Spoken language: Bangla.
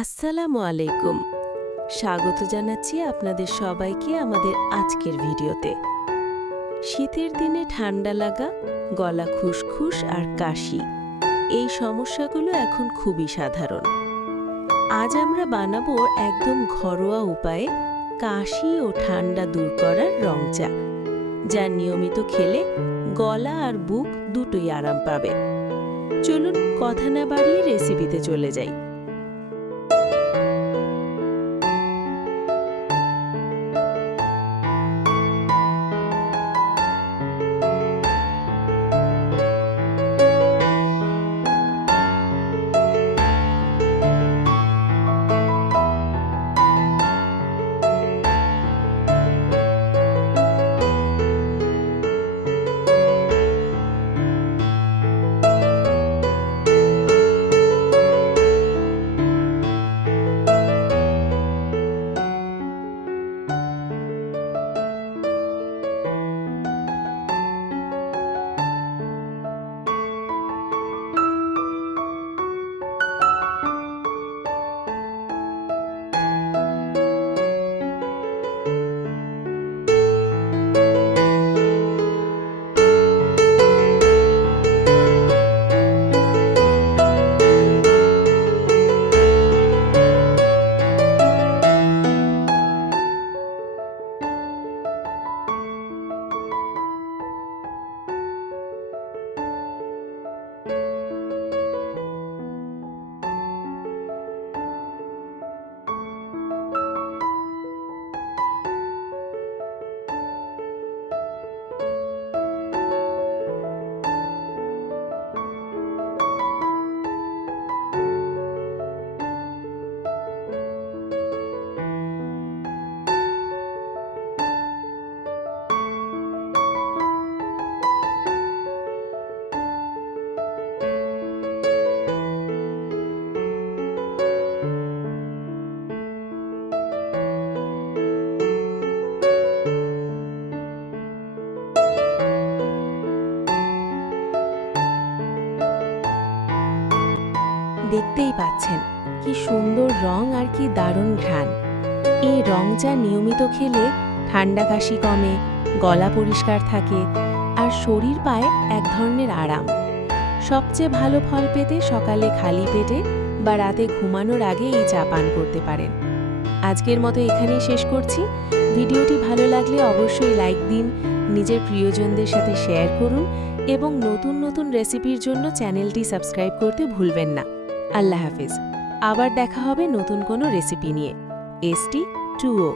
আসসালামু আলাইকুম। স্বাগত জানাচ্ছি আপনাদের সবাইকে আমাদের আজকের ভিডিওতে। শীতের দিনে ঠান্ডা লাগা, গলা খুসখুস আর কাশি, এই সমস্যাগুলো এখন খুবই সাধারণ। আজ আমরা বানাবো একদম ঘরোয়া উপায়ে কাশি ও ঠান্ডা দূর করার রং চা, যা নিয়মিত খেলে গলা আর বুক দুটোই আরাম পাবে। চলুন কথা না বাড়িয়ে রেসিপিতে চলে যাই। দেখতেই পাচ্ছেন কি সুন্দর রং আর কি দারুণ ঘ্রাণ। এই রং চা নিয়মিত খেলে ঠান্ডা কাশি কমে, গলা পরিষ্কার থাকে আর শরীর পায় এক ধরনের আরাম। সবচেয়ে ভালো ফল পেতে সকালে খালি পেটে বা রাতে ঘুমানোর আগে এই চা পান করতে পারেন। আজকের মতো এখানেই শেষ করছি। ভিডিওটি ভালো লাগলে অবশ্যই লাইক দিন, নিজের প্রিয়জনদের সাথে শেয়ার করুন এবং নতুন নতুন রেসিপির জন্য চ্যানেলটি সাবস্ক্রাইব করতে ভুলবেন না। আল্লাহ হাফেজ। আবার দেখা হবে নতুন কোনো রেসিপি নিয়ে। ST2O।